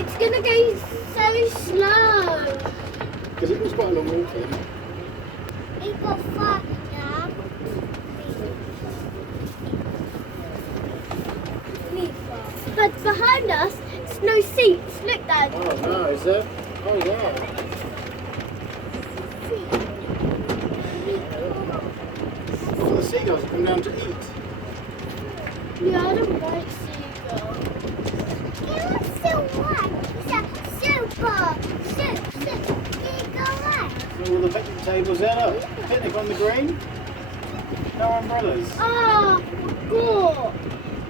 It's gonna go so slow. Because it was quite a long walk in. It got far now. But behind us, there's no seats. Look, Dad. Oh no, is there? Oh yeah. All the seagulls have come down to eat. Yeah, I don't like seagulls. It was so white. It's a super eagle light. So all the picnic tables there, look. Picnic on the green. No umbrellas. Oh, God.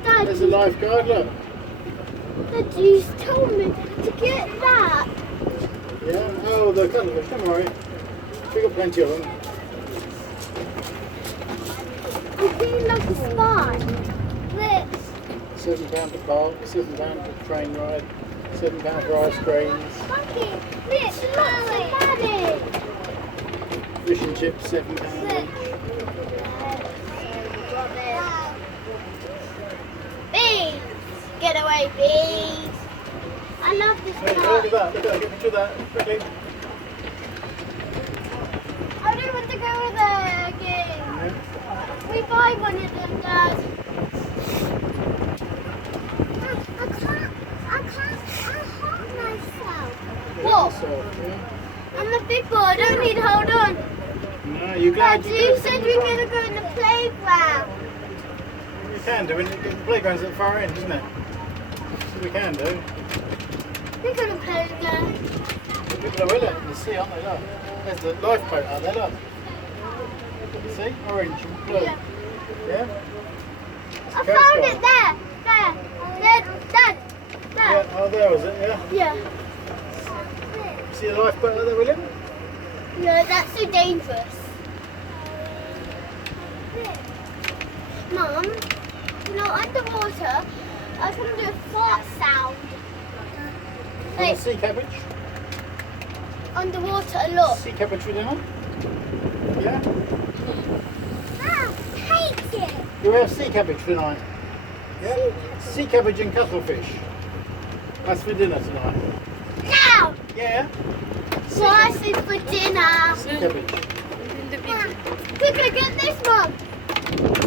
Dad, There's a lifeguard, look. Dad, you told me to get that. Yeah, oh, the cuttlefish, don't worry. We've got plenty of them. I'm feeling like a spy. Look. £7 to park, £7 for train ride, £7 for ice creams. Monkey, look, lots of money. Fish and chips, £7 each. Bees! Get away, bees! I love this Hey, car. look at that, look at that, get a picture of that, quickly. I don't want to go there again. Yeah. We buy one of them, Dad. I hurt myself. What? Yeah. I'm a big boy, I don't need to hold on. No, you Dad, can't. you said we were going to go in the playground. You can do, the playground's at the far end, isn't it? So we can do. We're going to play there. People are in it, in the sea, aren't they? Look. There's the lifeboat out there, look. See? Orange and blue. Yeah. Yeah? I Coast found Guard. it there. Dad. Yeah, oh, there was it, yeah? Yeah. See the lifeboat out there, William? No, that's so dangerous. Mum, underwater, I can do a fart sound. Want Like, a sea cabbage? underwater a lot. Sea cabbage for dinner? Yeah? Ah, hate it. Do we have sea cabbage tonight? Yeah? Sea cabbage and cuttlefish. That's for dinner tonight. Now, Yeah? what's it for dinner? Sea cabbage. Quickly get this one.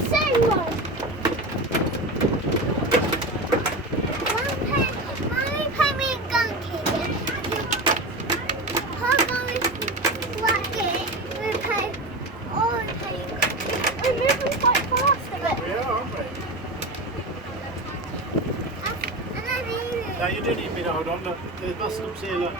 Same one. Mommy, pay me a gun kid. How come it's like it? We pay all the time. We're moving quite fast a bit. We are, aren't we? And I need it. No, you do need me to hold on. Look, the bus stops here, look.